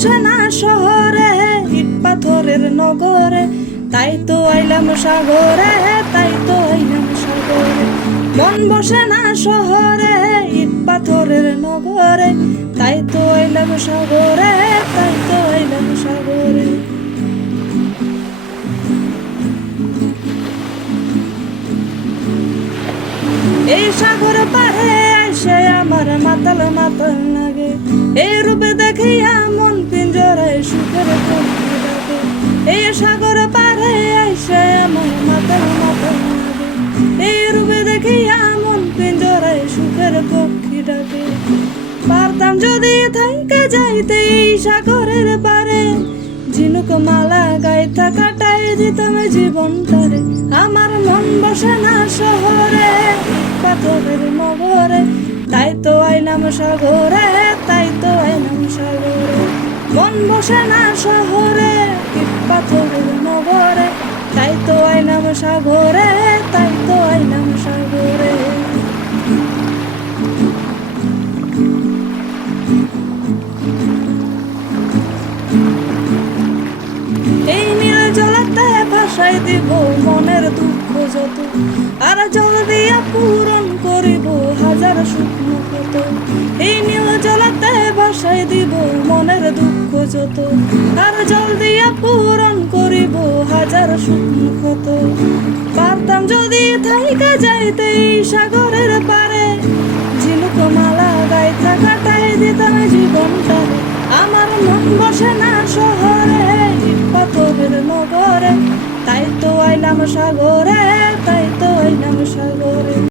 বসে না শহরে, ইট পাথরের নগরে, তাই তো আইলাম সাগরে, তাই তো আইলাম সাগরে। মন বসে না শহরে, ইট পাথরের নগরে, তাই তো আইলাম সাগরে, তাই তো আইলাম সাগরে। এই সাগর পাড়ে আইসে আমার মাতাল মাতাল লাগে, এই রূপে দেখিয়া মন পিঞ্জরায় সুখের পক্ষী ডাকে। এই সাগর পাড়ে আইসে আমার মাতাল মাতাল লাগে, এই রূপে দেখিয়া মন পিঞ্জরায় সুখের পক্ষী ডাকে। পারতাম যদি থাইকা যাইতে এই সাগরের পারে, ঝিনুক মালা গাইতা কাটাই দিতাম জীবনটারে। আমার মন বসে না শহরে, পাথরের নগরে, তাই তো আইলাম সাগরে, তাই তো আইলাম সাগরে। মন বসে না শহরে, পাথরের নগরে, তাই তো আইলাম সাগরে, তাই তো আইলাম সাগরে। এই নীল জলাতে ভাসাই দিব মনের দুঃখ যত, আর জল দিয়া পূরণ করিব হাজার শুকনো ক্ষত। এই নীল জলাতে ভাসাই দিব মনের দুঃখ যত, আর জল দিয়া পূরণ করিব হাজার শুকনো ক্ষত। পারতাম যদি থাইকা যাইতে এই সাগরের পারে, ঝিনুক মালা গাইতা কাটাই দিতাম জীবনটারে। আমার মন বসে না শহরে, পাথরের নগরে, তাই তো আইলাম সাগরে, তাই